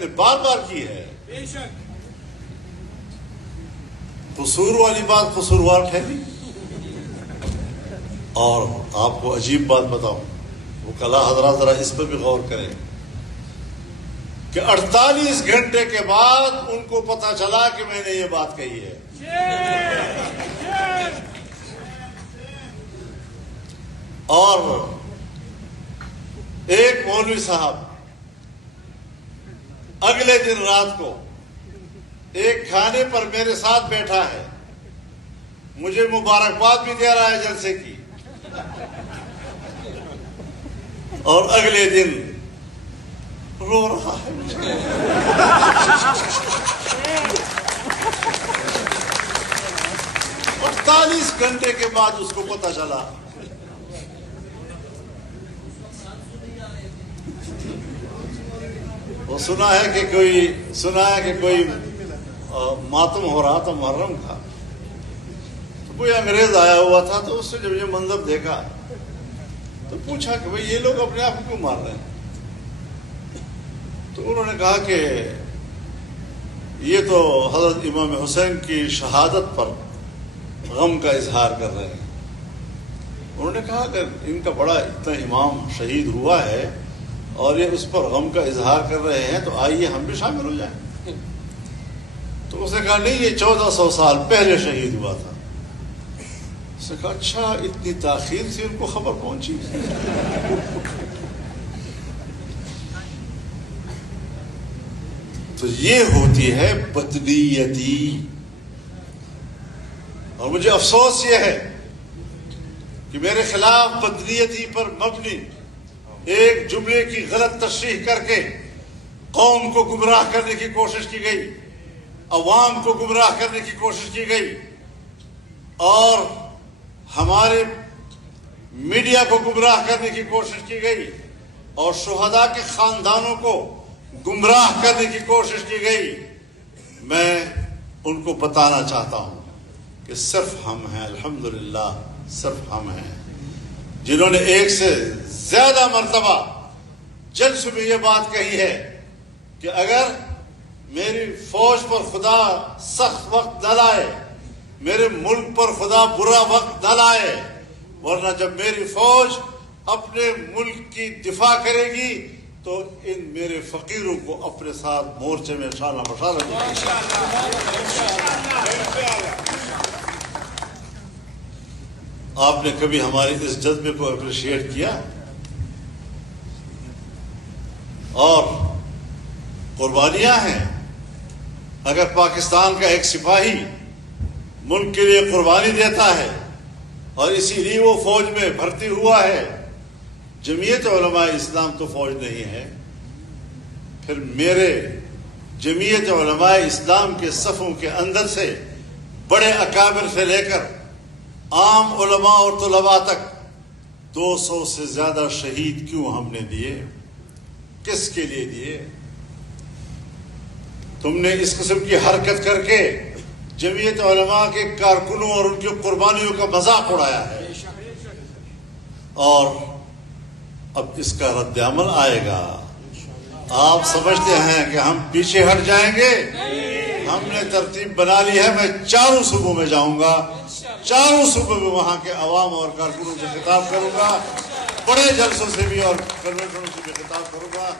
نے بار بار کی ہے. قصور والی بات قصوروار ٹھہری. اور آپ کو عجیب بات بتاؤں، وہ کلا حضرات ذرا اس پر بھی غور کریں کہ 48 گھنٹے کے بعد ان کو پتا چلا کہ میں نے یہ بات کہی ہے. اور ایک مولوی صاحب اگلے دن رات کو ایک کھانے پر میرے ساتھ بیٹھا ہے، مجھے مبارکباد بھی دے رہا ہے جلسے کی، اور اگلے دن رو رہا ہے. 48 گھنٹے کے بعد اس کو پتا چلا. وہ سنا ہے کہ کوئی ماتم ہو رہا تھا محرم کا، تو کوئی انگریز آیا ہوا تھا، تو اس نے جب یہ منظر دیکھا تو پوچھا کہ بھئی یہ لوگ اپنے آپ کو کیوں مار رہے ہیں؟ تو انہوں نے کہا کہ یہ تو حضرت امام حسین کی شہادت پر غم کا اظہار کر رہے ہیں. انہوں نے کہا کہ ان کا بڑا اتنا امام شہید ہوا ہے اور یہ اس پر غم کا اظہار کر رہے ہیں، تو آئیے ہم بھی شامل ہو جائیں. تو اس نے کہا نہیں، یہ 1400 سال پہلے شہید ہوا تھا. اس نے کہا اچھا، اتنی تاخیر سے ان کو خبر پہنچی. تو یہ ہوتی ہے بدنیتی. اور مجھے افسوس یہ ہے کہ میرے خلاف بدنیتی پر مبنی ایک جملے کی غلط تشریح کر کے قوم کو گمراہ کرنے کی کوشش کی گئی، عوام کو گمراہ کرنے کی کوشش کی گئی، اور ہمارے میڈیا کو گمراہ کرنے کی کوشش کی گئی، اور شہداء کے خاندانوں کو گمراہ کرنے کی کوشش کی گئی. میں ان کو بتانا چاہتا ہوں کہ صرف ہم ہیں، الحمدللہ صرف ہم ہیں جنہوں نے ایک سے زیادہ مرتبہ جلسوں میں یہ بات کہی ہے کہ اگر میری فوج پر خدا سخت وقت نہ لائے، میرے ملک پر خدا برا وقت نہ لائے، ورنہ جب میری فوج اپنے ملک کی دفاع کرے گی تو ان میرے فقیروں کو اپنے ساتھ مورچے میں شانہ بشانہ آپ نے کبھی ہماری اس جذبے کو اپریشیٹ کیا؟ اور قربانیاں ہیں. اگر پاکستان کا ایک سپاہی ملک کے لیے قربانی دیتا ہے اور اسی لیے وہ فوج میں بھرتی ہوا ہے، جمعیت علماء اسلام تو فوج نہیں ہے، پھر میرے جمعیت علماء اسلام کے صفوں کے اندر سے بڑے اکابر سے لے کر عام علماء اور طلباء تک 200 سے زیادہ شہید کیوں ہم نے دیے؟ کس کے لیے دیے؟ تم نے اس قسم کی حرکت کر کے جمعیت علماء کے کارکنوں اور ان کی قربانیوں کا مذاق اڑایا ہے، اور اب اس کا رد عمل آئے گا. آپ سمجھتے ہیں کہ ہم پیچھے ہٹ جائیں گے؟ ہم نے ترتیب بنا لی ہے. میں چاروں صوبوں میں جاؤں گا، چاروں صوبوں میں وہاں کے عوام اور کارکنوں سے خطاب کروں گا، بڑے جلسوں سے بھی اور کنونشنوں سے بھی خطاب کروں گا.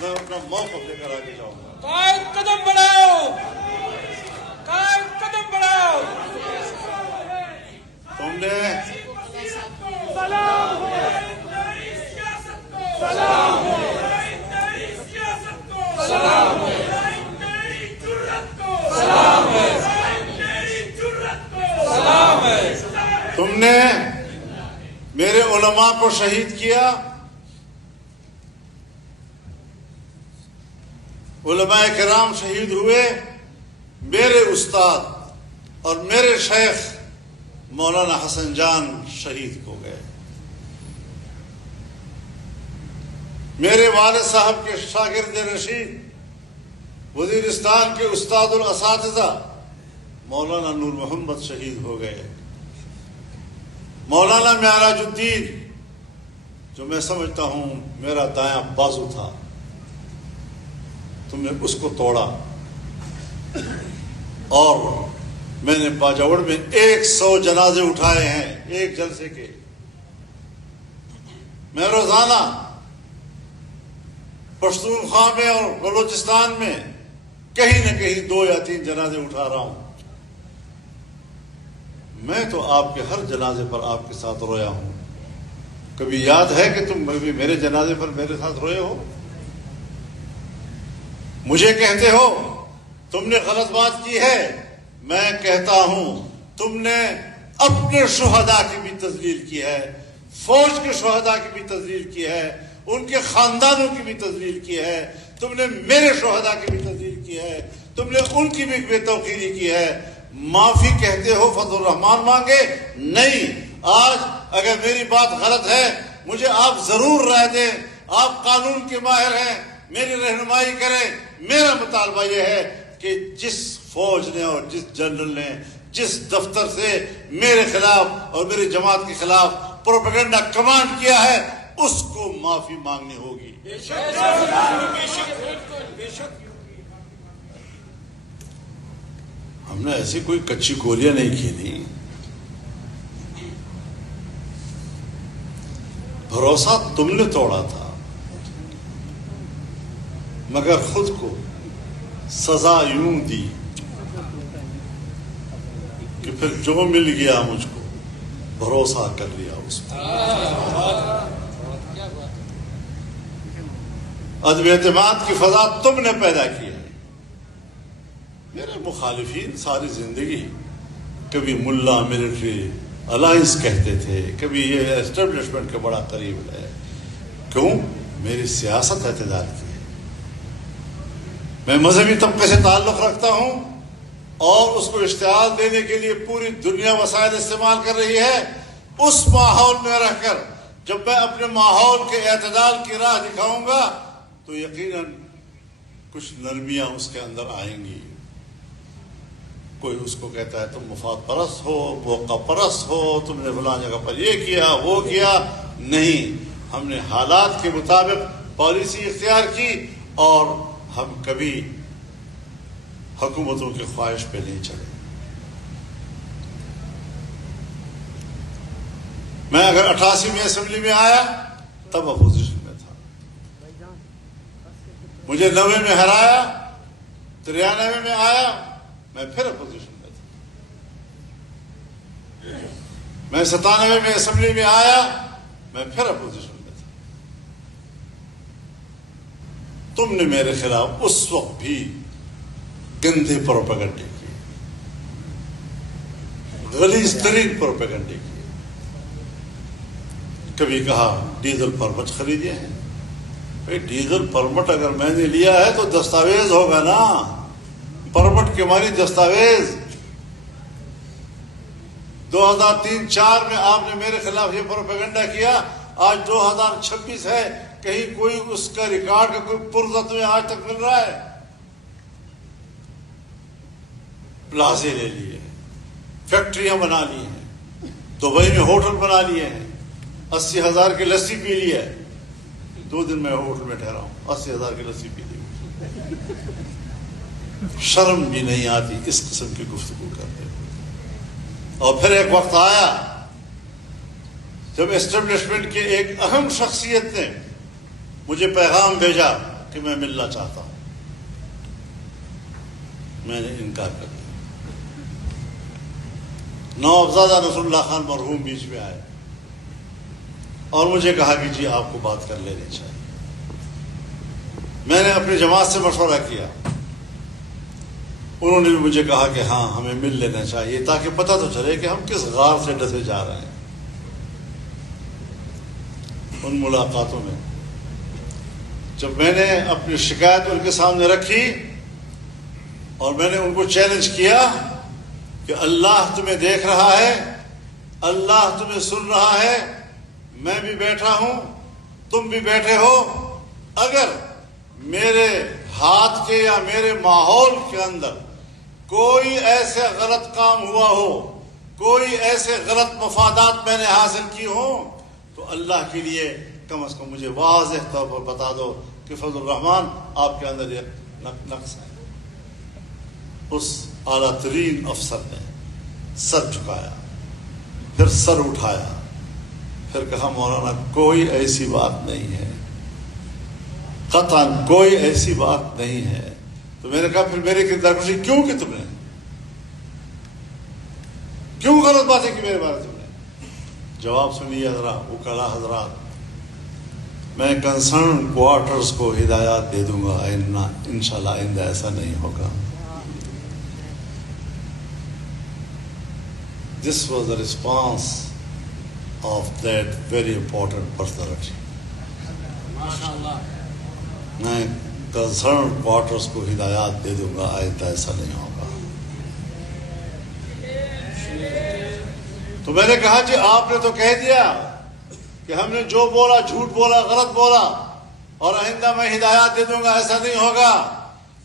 میں اپنا موقف لے کر آگے جاؤں گا. قائد قدم بڑھاؤ، قائد قدم بڑھاؤ. تم نے تم نے میرے علماء کو شہید کیا. علماء کرام شہید ہوئے. میرے استاد اور میرے شیخ مولانا حسن جان شہید ہو گئے. میرے والد صاحب کے شاگرد رشید وزیرستان کے استاد الاساتذہ مولانا نور محمد شہید ہو گئے. مولانا معراج الدین، جو میں سمجھتا ہوں میرا دایاں بازو تھا، تم نے اس کو توڑا، اور میں نے باجوڑ میں 100 جنازے اٹھائے ہیں ایک جلسے کے۔ میں روزانہ پشتونخوا میں اور بلوچستان میں کہیں نہ کہیں 2 یا 3 جنازے اٹھا رہا ہوں۔ میں تو آپ کے ہر جنازے پر آپ کے ساتھ رویا ہوں۔ کبھی یاد ہے کہ تم بھی میرے جنازے پر میرے ساتھ روئے ہو؟ مجھے کہتے ہو تم نے غلط بات کی ہے، میں کہتا ہوں تم نے اپنے شہداء کی بھی تذلیل کی ہے، فوج کے شہداء کی بھی تذلیل کی ہے، ان کے خاندانوں کی بھی تذلیل کی ہے، تم نے میرے شہداء کی بھی تذلیل کی ہے، تم نے ان کی بھی بے توقیری کی ہے۔ معافی کہتے ہو فضل الرحمان مانگے؟ نہیں۔ آج اگر میری بات غلط ہے مجھے آپ ضرور رائے دیں، آپ قانون کے ماہر ہیں، میری رہنمائی کریں۔ میرا مطالبہ یہ ہے کہ جس فوج نے اور جس جنرل نے جس دفتر سے میرے خلاف اور میری جماعت کے خلاف پروپیگنڈا کمانڈ کیا ہے اس کو معافی مانگنی ہوگی۔ ہم نے ایسی کوئی کچی گولیاں نہیں کھیلی، بھروسہ تم نے توڑا تھا، مگر خود کو سزا یوں دی کہ پھر جو مل گیا مجھ کو بھروسہ کر لیا اس پر۔ عدم اعتماد کی فضا تم نے پیدا کی ہے۔ میرے مخالفین ساری زندگی کبھی ملا ملٹری الائنس کہتے تھے، کبھی یہ اسٹیبلشمنٹ کے بڑا قریب ہے۔ کیوں؟ میری سیاست اعتدال کی ہے، میں مذہبی طبقے سے تعلق رکھتا ہوں اور اس کو اشتعال دینے کے لیے پوری دنیا وسائل استعمال کر رہی ہے۔ اس ماحول میں رہ کر جب میں اپنے ماحول کے اعتدال کی راہ دکھاؤں گا تو یقیناً کچھ نرمیاں اس کے اندر آئیں گی۔ کوئی اس کو کہتا ہے تم مفاد پرست ہو، موقع پرست ہو، تم نے فلاں جگہ پر یہ کیا وہ کیا۔ نہیں، ہم نے حالات کے مطابق پالیسی اختیار کی اور ہم کبھی حکومتوں کی خواہش پہ نہیں چلے۔ میں اگر 88 میں اسمبلی میں آیا تب اپوزیشن میں تھا، مجھے 90 میں ہرایا، 93 میں آیا میں پھر اپوزیشن میں تھا، میں 97 میں اسمبلی میں آیا میں پھر اپوزیشن میں تھا۔ تم نے میرے خلاف اس وقت بھی گندے پروپیگنڈے کیے، غلیظ ترین پروپیگنڈے کیے۔ کبھی کہا ڈیزل پرمٹ خریدے ہیں۔ بھائی ڈیزل پرمٹ اگر میں نے لیا ہے تو دستاویز ہوگا نا، پرمٹ کے معنی دستاویز۔ 2003-04 میں آپ نے میرے خلاف یہ پروپیگنڈا کیا، آج 2026 ہے، کہیں کوئی اس کا ریکارڈ کا کوئی پرزہ تمہیں آج تک مل رہا ہے؟ پلازے لے لیے، فیکٹریاں بنا لی ہیں، دبئی میں ہوٹل بنا لیے ہیں، 80,000 کی لسی پی لی ہے۔ 2 دن میں ہوٹل میں ٹھہرا ہوں، 80,000 کی لسی پی لی۔ شرم بھی نہیں آتی اس قسم کی گفتگو کرتے ہوئے۔ اور پھر ایک وقت آیا جب اسٹیبلشمنٹ کے ایک اہم شخصیت نے مجھے پیغام بھیجا کہ میں ملنا چاہتا ہوں، میں نے انکار کر دیا۔ نوابزادہ نصر اللہ خان مرحوم بیچ میں آئے اور مجھے کہا کہ جی آپ کو بات کر لینی چاہیے۔ میں نے اپنی جماعت سے مشورہ کیا، انہوں نے بھی مجھے کہا کہ ہاں ہمیں مل لینا چاہیے تاکہ پتہ تو چلے کہ ہم کس غار سے ڈسے جا رہے ہیں۔ ان ملاقاتوں میں جب میں نے اپنی شکایت ان کے سامنے رکھی اور میں نے ان کو چیلنج کیا کہ اللہ تمہیں دیکھ رہا ہے، اللہ تمہیں سن رہا ہے، میں بھی بیٹھا ہوں، تم بھی بیٹھے ہو، اگر میرے ہاتھ کے یا میرے ماحول کے اندر کوئی ایسے غلط کام ہوا ہو، کوئی ایسے غلط مفادات میں نے حاصل کی ہوں تو اللہ کے لیے کم از کم مجھے واضح طور پر بتا دو کہ فضل الرحمان آپ کے اندر یہ نقص ہے. اس اعلیٰ ترین افسر نے سر جھکایا، پھر سر اٹھایا، پھر کہا مولانا کوئی ایسی بات نہیں ہے، قطعاً کوئی ایسی بات نہیں ہے. تو میں نے کہا پھر میرے کردار کشی کیوں کی تم نے؟ کیوں غلط باتیں کی میرے بارے تم نے؟ جواب سنیے حضرات، وکلاء حضرات، میں کنسرن کوارٹرز کو ہدایات دے دوں گا، انشاءاللہ آئندہ ایسا نہیں ہوگا. This was the response of that very important personality. میں کنسرن کوارٹرز کو ہدایات دے دوں گا، آئندہ ایسا نہیں ہوگا. تو میں نے کہا جی آپ نے تو کہہ دیا کہ ہم نے جو بولا جھوٹ بولا، غلط بولا، اور آئندہ میں ہدایات دے دوں گا، ایسا نہیں ہوگا.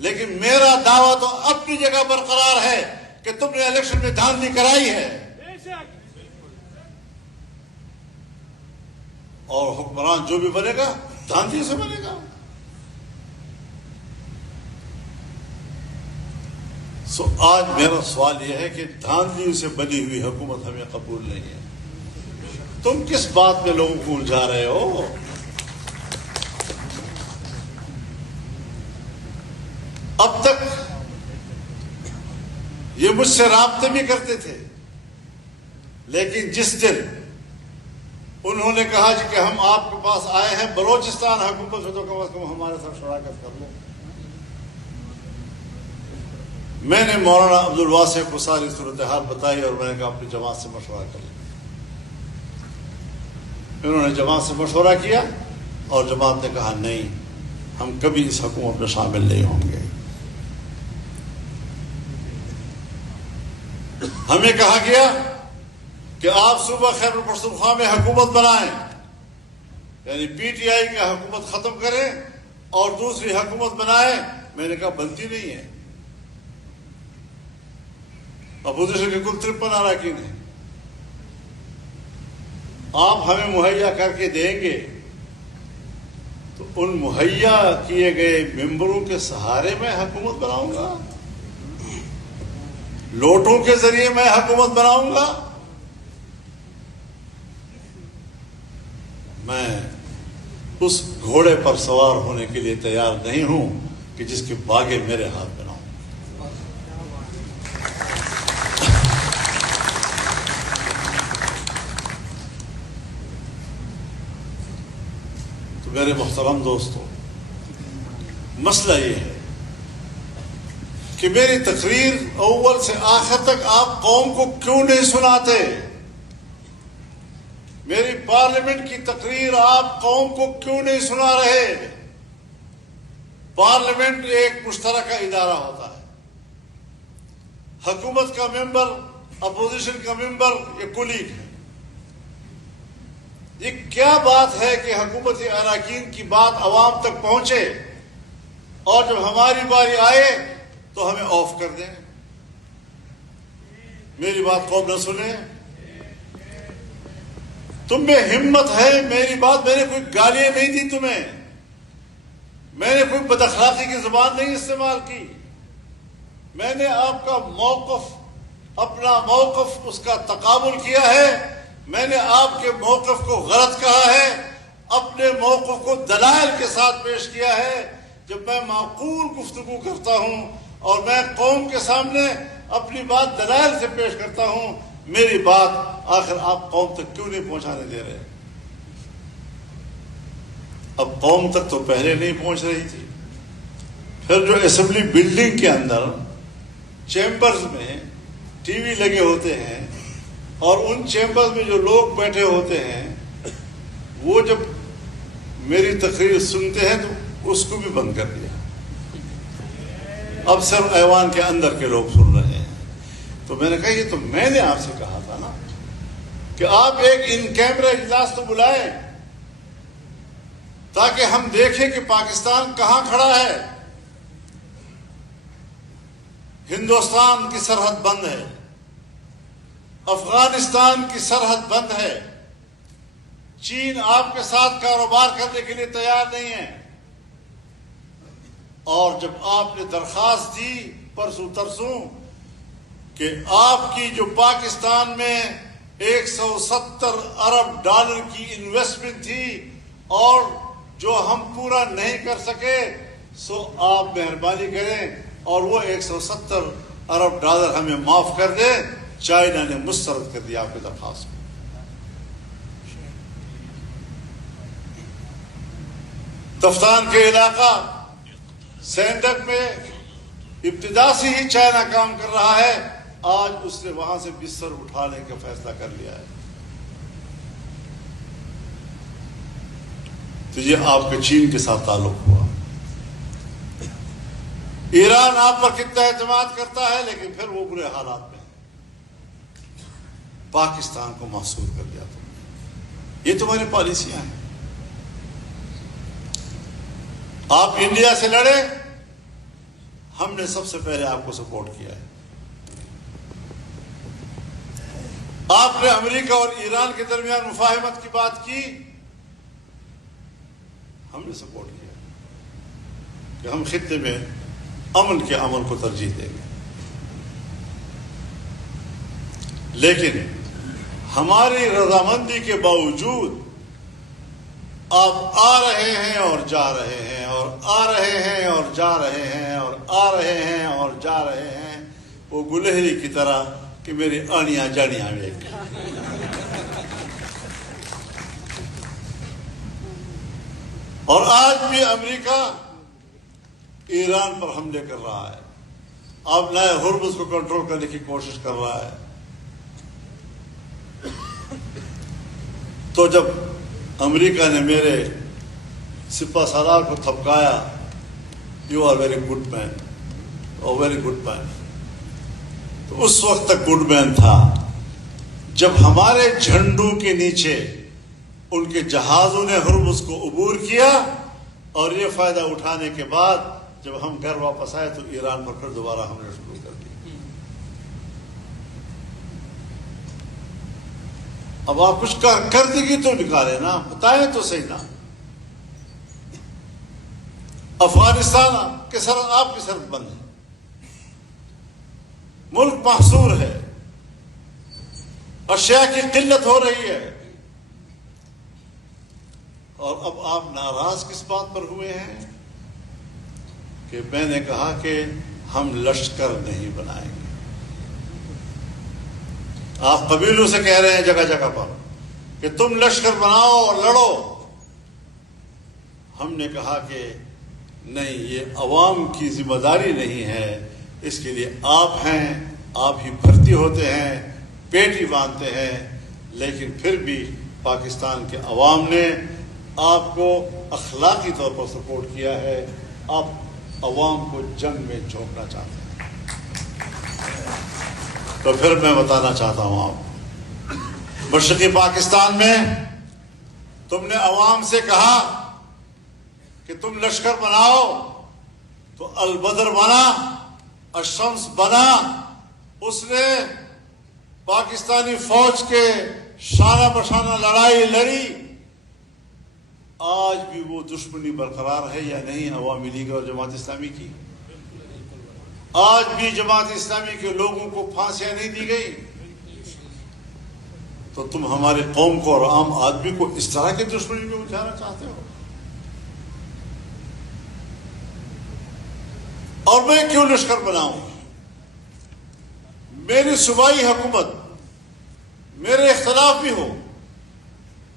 لیکن میرا دعویٰ تو اپنی جگہ برقرار ہے کہ تم نے الیکشن میں دھاندلی کرائی ہے، اور حکمران جو بھی بنے گا دھاندلی سے بنے گا. سو آج میرا سوال یہ ہے کہ دھاندلیوں سے بنی ہوئی حکومت ہمیں قبول نہیں ہے. تم کس بات میں لوگوں کو الجھا رہے ہو؟ اب تک یہ مجھ سے رابطے بھی کرتے تھے، لیکن جس دن انہوں نے کہا جی کہ ہم آپ کے پاس آئے ہیں بلوچستان حکومت سے، تو کم از کم ہمارے ساتھ شراکت کر لو. میں نے مولانا عبدالواسع کو ساری صورتحال بتائی اور میں نے کہا اپنی جماعت سے مشورہ کر لیں. انہوں نے جماعت سے مشورہ کیا اور جماعت نے کہا نہیں، ہم کبھی اس حکومت میں شامل نہیں ہوں گے. ہمیں کہا گیا کہ آپ صوبہ خیبر پختونخوا میں حکومت بنائیں، یعنی پی ٹی آئی کا حکومت ختم کریں اور دوسری حکومت بنائیں. میں نے کہا بنتی نہیں ہے، اپوزیشن کے کل 53 اراکین ہیں، آپ ہمیں مہیا کر کے دیں گے تو ان مہیا کیے گئے ممبروں کے سہارے میں حکومت بناؤں گا، لوٹوں کے ذریعے میں حکومت بناؤں گا. میں اس گھوڑے پر سوار ہونے کے لیے تیار نہیں ہوں کہ جس کے باگے میرے ہاتھ میں نہ ہوں. تو میرے محترم دوستو، مسئلہ یہ ہے کہ میری تقریر اول سے آخر تک آپ قوم کو کیوں نہیں سناتے؟ میری پارلیمنٹ کی تقریر آپ قوم کو کیوں نہیں سنا رہے؟ پارلیمنٹ ایک مشترکہ ادارہ ہوتا ہے، حکومت کا ممبر، اپوزیشن کا ممبر یہ کولیگ ہے. یہ کیا بات ہے کہ حکومتی اراکین کی بات عوام تک پہنچے اور جب ہماری باری آئے تو ہمیں آف کر دیں، میری بات قوم نہ سنے؟ تم میں ہمت ہے میری بات، میں نے کوئی گالیاں نہیں دی تمہیں، میں نے کوئی بد اخلاقی کی زبان نہیں استعمال کی، میں نے آپ کا موقف، اپنا موقف اس کا تقابل کیا ہے. میں نے آپ کے موقف کو غلط کہا ہے، اپنے موقف کو دلائل کے ساتھ پیش کیا ہے. جب میں معقول گفتگو کرتا ہوں اور میں قوم کے سامنے اپنی بات دلائل سے پیش کرتا ہوں، میری بات آخر آپ قوم تک کیوں نہیں پہنچانے دے رہے؟ اب قوم تک تو پہلے نہیں پہنچ رہی تھی، پھر جو اسمبلی بلڈنگ کے اندر چیمبرز میں ٹی وی لگے ہوتے ہیں اور ان چیمبرز میں جو لوگ بیٹھے ہوتے ہیں وہ جب میری تقریر سنتے ہیں تو اس کو بھی بند کر دیا. اب صرف ایوان کے اندر کے لوگ سن رہے ہیں. تو میں نے کہا یہ تو میں نے آپ سے کہا تھا نا کہ آپ ایک ان کیمرہ اجلاس تو بلائیں تاکہ ہم دیکھیں کہ پاکستان کہاں کھڑا ہے. ہندوستان کی سرحد بند ہے، افغانستان کی سرحد بند ہے، چین آپ کے ساتھ کاروبار کرنے کے لیے تیار نہیں ہے. اور جب آپ نے درخواست دی پرسوں ترسوں کہ آپ کی جو پاکستان میں 170 ارب ڈالر کی انویسٹمنٹ تھی اور جو ہم پورا نہیں کر سکے، سو آپ مہربانی کریں اور وہ 170 ارب ڈالر ہمیں معاف کر دیں، چائنا نے مسترد کر دیا آپ کی درخواست کو۔ تفتان کے علاقہ سینڈک میں ابتدا سے ہی چائنا کام کر رہا ہے، آج اس نے وہاں سے بستر اٹھانے کا فیصلہ کر لیا ہے۔ تو یہ آپ کے چین کے ساتھ تعلق ہوا۔ ایران آپ پر کتنا اعتماد کرتا ہے، لیکن پھر وہ برے حالات میں پاکستان کو محصور کر دیا تھا۔ یہ تمہاری پالیسیاں ہیں۔ آپ انڈیا سے لڑے، ہم نے سب سے پہلے آپ کو سپورٹ کیا ہے۔ آپ نے امریکہ اور ایران کے درمیان مفاہمت کی بات کی، ہم نے سپورٹ کیا کہ ہم خطے میں امن کے عمل کو ترجیح دیں گے، لیکن ہماری رضامندی کے باوجود آپ آ رہے ہیں اور جا رہے ہیں اور آ رہے ہیں اور جا رہے ہیں اور آ رہے ہیں اور جا رہے ہیں، وہ گلہری کی طرح کہ میری آڑیاں جاڑیاں ویک۔ اور آج بھی امریکہ ایران پر حملے کر رہا ہے، اب نئے ہرمز کو کنٹرول کرنے کی کوشش کر رہا ہے۔ تو جب امریکہ نے میرے سپہ سالار کو تھپکایا، یو آر ویری گڈ مین اور ویری گڈ مین، تو اس وقت تک گڈ مین تھا جب ہمارے جھنڈوں کے نیچے ان کے جہازوں نے ہرمز کو عبور کیا، اور یہ فائدہ اٹھانے کے بعد جب ہم گھر واپس آئے تو ایران پر پھر دوبارہ ہم نے شروع کر دی۔ اب آپ کچھ کردگی تو نکالے نا، بتائیں تو صحیح نا۔ افغانستان کے سر آپ کی سرحد بند ہے، ملک محصور ہے، اشیاء کی قلت ہو رہی ہے، اور اب آپ ناراض کس بات پر ہوئے ہیں کہ میں نے کہا کہ ہم لشکر نہیں بنائیں گے۔ آپ قبیلوں سے کہہ رہے ہیں جگہ جگہ پر کہ تم لشکر بناؤ اور لڑو، ہم نے کہا کہ نہیں، یہ عوام کی ذمہ داری نہیں ہے، اس کے لیے آپ ہیں، آپ ہی بھرتی ہوتے ہیں، پیٹی باندھتے ہیں، لیکن پھر بھی پاکستان کے عوام نے آپ کو اخلاقی طور پر سپورٹ کیا ہے، آپ عوام کو جنگ میں جھونکنا چاہتے ہیں۔ تو پھر میں بتانا چاہتا ہوں، آپ مشرقی پاکستان میں تم نے عوام سے کہا کہ تم لشکر بناؤ، تو البدر بنا، الشمس بنا، اس نے پاکستانی فوج کے شانہ بشانہ لڑائی لڑی۔ آج بھی وہ دشمنی برقرار ہے یا نہیں عوامی لیگ اور جماعت اسلامی کی؟ آج بھی جماعت اسلامی کے لوگوں کو پھانسیاں نہیں دی گئی؟ تو تم ہمارے قوم کو اور عام آدمی کو اس طرح کی دشمنی میں الجھانا چاہتے ہو؟ اور میں کیوں لشکر بناؤں؟ میری صوبائی حکومت میرے اختلاف بھی ہو،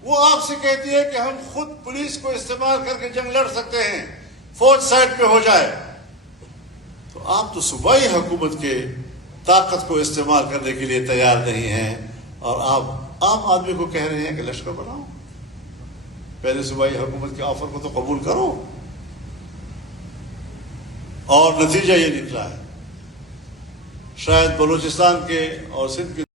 وہ آپ سے کہتی ہے کہ ہم خود پولیس کو استعمال کر کے جنگ لڑ سکتے ہیں، فوج سائڈ پہ ہو جائے، تو آپ تو صوبائی حکومت کے طاقت کو استعمال کرنے کے لیے تیار نہیں ہیں، اور آپ عام آدمی کو کہہ رہے ہیں کہ لشکر بناؤ۔ پہلے صوبائی حکومت کے آفر کو تو قبول کرو، اور نتیجہ یہ نکلا ہے۔ شاید بلوچستان کے اور سندھ کے